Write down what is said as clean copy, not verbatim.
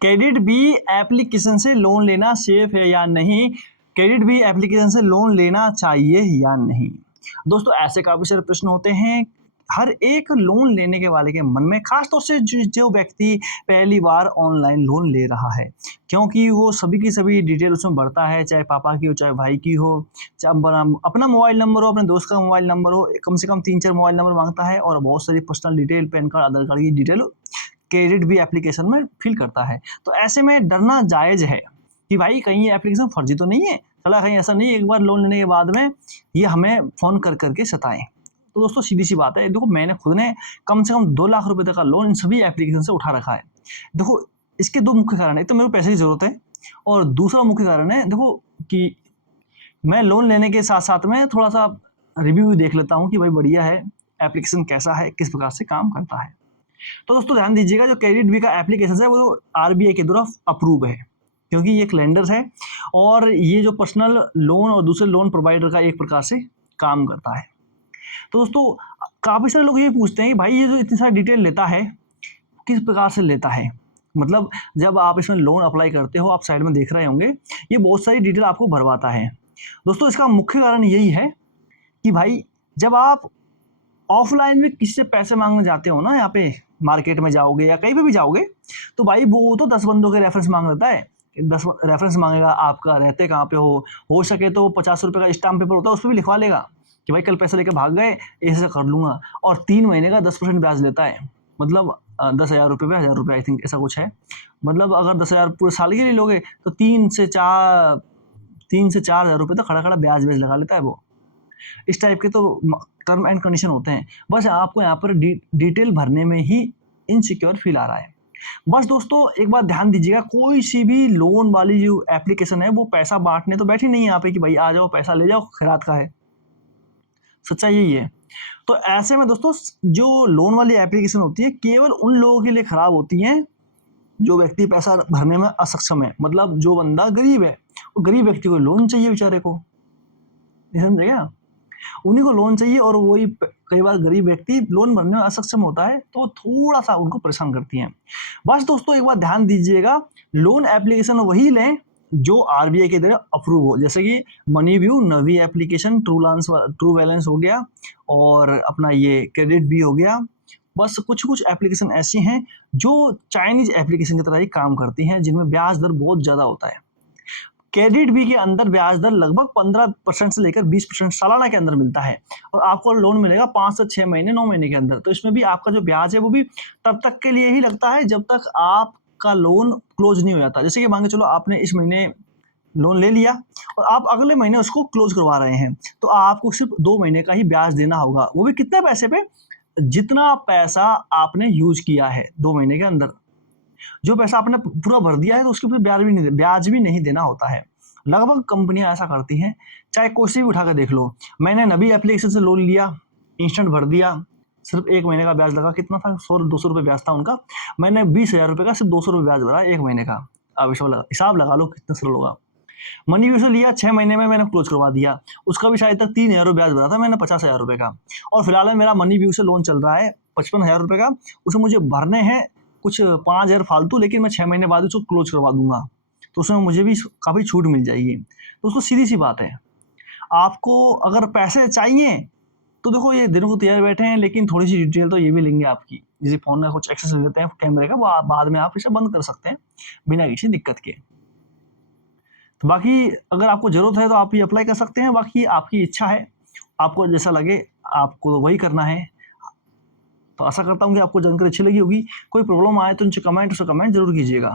Credit B application से loan लेना safe है या नहीं, क्रेडिट बी एप्लीकेशन से लोन लेना चाहिए या नहीं। दोस्तों ऐसे काफ़ी सारे प्रश्न होते हैं हर एक लोन लेने के वाले के मन में, खासतौर से जो व्यक्ति पहली बार ऑनलाइन लोन ले रहा है, क्योंकि वो सभी की सभी डिटेल उसमें भरता है, चाहे पापा की हो चाहे भाई की हो, चाहे अपना मोबाइल नंबर हो, अपने दोस्त का मोबाइल नंबर हो, कम से कम 3-4 मोबाइल नंबर मांगता है और बहुत सारी पर्सनल डिटेल, पैन कार्ड, आधार कार्ड की डिटेल क्रेडिट भी एप्लीकेशन में फिल करता है। तो ऐसे में डरना जायज़ है कि भाई कहीं ये एप्लीकेशन फर्जी तो नहीं है, चला कहीं ऐसा नहीं एक बार लोन लेने के बाद में ये हमें फ़ोन कर करके सताएं। तो दोस्तों सीधी सी बात है, देखो मैंने खुद ने कम से कम 2 लाख रुपए तक का लोन इन सभी एप्लीकेशन से उठा रखा है। देखो इसके 2 मुख्य कारण है, एक तो मेरे को पैसे की ज़रूरत है और दूसरा मुख्य कारण है देखो कि मैं लोन लेने के साथ-साथ में थोड़ा-सा रिव्यू भी देख लेता हूँ कि भाई बढ़िया है, एप्लीकेशन कैसा है, किस प्रकार से काम करता है। तो दोस्तों ध्यान दीजिएगा, जो क्रेडिट बी का एप्लीकेशन है वो आरबीआई के द्वारा अप्रूव है, क्योंकि ये एक लेंडर है और ये जो पर्सनल लोन और दूसरे लोन प्रोवाइडर का एक प्रकार से काम करता है। तो दोस्तों काफ़ी सारे लोग ये पूछते हैं कि भाई ये जो इतनी सारी डिटेल लेता है किस प्रकार से लेता है, मतलब जब आप इसमें लोन अप्लाई करते हो, आप साइड में देख रहे होंगे ये बहुत सारी डिटेल आपको भरवाता है। दोस्तों इसका मुख्य कारण यही है कि भाई जब आप ऑफलाइन में किसी से पैसे मांगने जाते हो ना, यहाँ पे मार्केट में जाओगे या कहीं पे भी जाओगे, तो भाई वो तो 10 बंदों के रेफरेंस मांग लेता है, 10 रेफरेंस मांगेगा, आपका रहते कहाँ पे हो सके तो 50 रुपये का स्टाम्प पेपर होता है उस पर भी लिखवा लेगा कि भाई कल पैसे लेके भाग गए, ऐसे कर लूँगा, और 3 महीने का 10% ब्याज लेता है, मतलब 10,000 रुपये पे 1,000 रुपये आई थिंक ऐसा कुछ है। मतलब अगर 10,000 पूरे साल के लिए लोगे तो 3 से 4,000 रुपये तो खड़ा-खड़ा ब्याज लगा लेता है वो। इस टाइप के तो टर्म एंड कंडीशन होते हैं। बस आपको यहाँ पर डिटेल भरने में ही इनसिक्योर फील आ रहा है। बस दोस्तों एक बात ध्यान दीजिएगा, कोई सी भी लोन वाली जो एप्लीकेशन है वो पैसा बांटने तो बैठी नहीं है यहाँ पे कि भाई आ जाओ पैसा ले जाओ, खैरात का है। सच्चाई यही है। तो ऐसे में दोस्तों जो लोन वाली एप्लीकेशन होती है केवल उन लोगों के लिए खराब होती हैं जो व्यक्ति पैसा भरने में असक्षम है, मतलब जो बंदा गरीब है, वो गरीब व्यक्ति को लोन चाहिए बेचारे को, समझे क्या? उन्हीं को लोन चाहिए और वही कई बार गरीब व्यक्ति लोन भरने में असक्षम होता है तो थोड़ा सा उनको परेशान करती हैं। बस दोस्तों एक बात ध्यान दीजिएगा, लोन एप्लीकेशन वही लें जो आरबीआई के द्वारा अप्रूव हो, जैसे कि मनी व्यू, नवी एप्लीकेशन, ट्रू बैलेंस हो गया और अपना ये क्रेडिट भी हो गया। बस कुछ कुछ एप्लीकेशन ऐसी हैं जो चाइनीज एप्लीकेशन की तरह ही काम करती हैं, जिनमें ब्याज दर बहुत ज़्यादा होता है। क्रेडिट बी के अंदर ब्याज दर लगभग 15% से लेकर 20% सालाना के अंदर मिलता है और आपको लोन मिलेगा 5 से 6 महीने 9 महीने के अंदर। तो इसमें भी आपका जो ब्याज है वो भी तब तक के लिए ही लगता है जब तक आपका लोन क्लोज नहीं हो जाता। जैसे कि मान के चलो आपने इस महीने लोन ले लिया और आप अगले महीने उसको क्लोज करवा रहे हैं, तो आपको सिर्फ 2 महीने का ही ब्याज देना होगा, वो भी कितने पैसे पे, जितना पैसा आपने यूज किया है 2 महीने के अंदर। जो पैसा आपने पूरा भर दिया है तो उसके ऊपर ब्याज भी नहीं देना होता है। लगभग कंपनियां ऐसा करती हैं, चाहे कोई सी भी उठा कर देख लो। मैंने नबी एप्लीकेशन से लोन लिया, इंस्टेंट भर दिया, सिर्फ 1 महीने का ब्याज लगा, कितना था 100-200 रुपये ब्याज था उनका, मैंने 20,000 रुपये का सिर्फ 200 रुपये ब्याज भरा 1 महीने का। अब हिसाब लगा लो कितना सरल होगा। मनी व्यू से लिया, 6 महीने में मैंने क्लोज करवा दिया, उसका भी शायद तक 3,000 रुपये ब्याज भरा था मैंने 50,000 रुपये का, और फिलहाल में मेरा मनी व्यू से लोन चल रहा है 55,000 रुपये का, उसे मुझे भरने हैं कुछ 5,000 फालतू, लेकिन मैं 6 महीने बाद उसको क्लोज करवा दूंगा, तो उसमें मुझे भी काफ़ी छूट मिल जाएगी। दोस्तों सीधी सी बात है, आपको अगर पैसे चाहिए तो देखो ये दिनों को तैयार बैठे हैं, लेकिन थोड़ी सी डिटेल तो ये भी लेंगे आपकी, जैसे फ़ोन का कुछ एक्सेस ले लेते हैं कैमरे का, वो बाद में आप इसे बंद कर सकते हैं बिना किसी दिक्कत के। तो बाकी अगर आपको ज़रूरत है तो आप ये अप्लाई कर सकते हैं, बाकी आपकी इच्छा है, आपको जैसा लगे आपको वही करना है। तो आशा करता हूँ कि आपको जानकारी अच्छी लगी होगी। कोई प्रॉब्लम आए तो नीचे कमेंट जरूर कीजिएगा।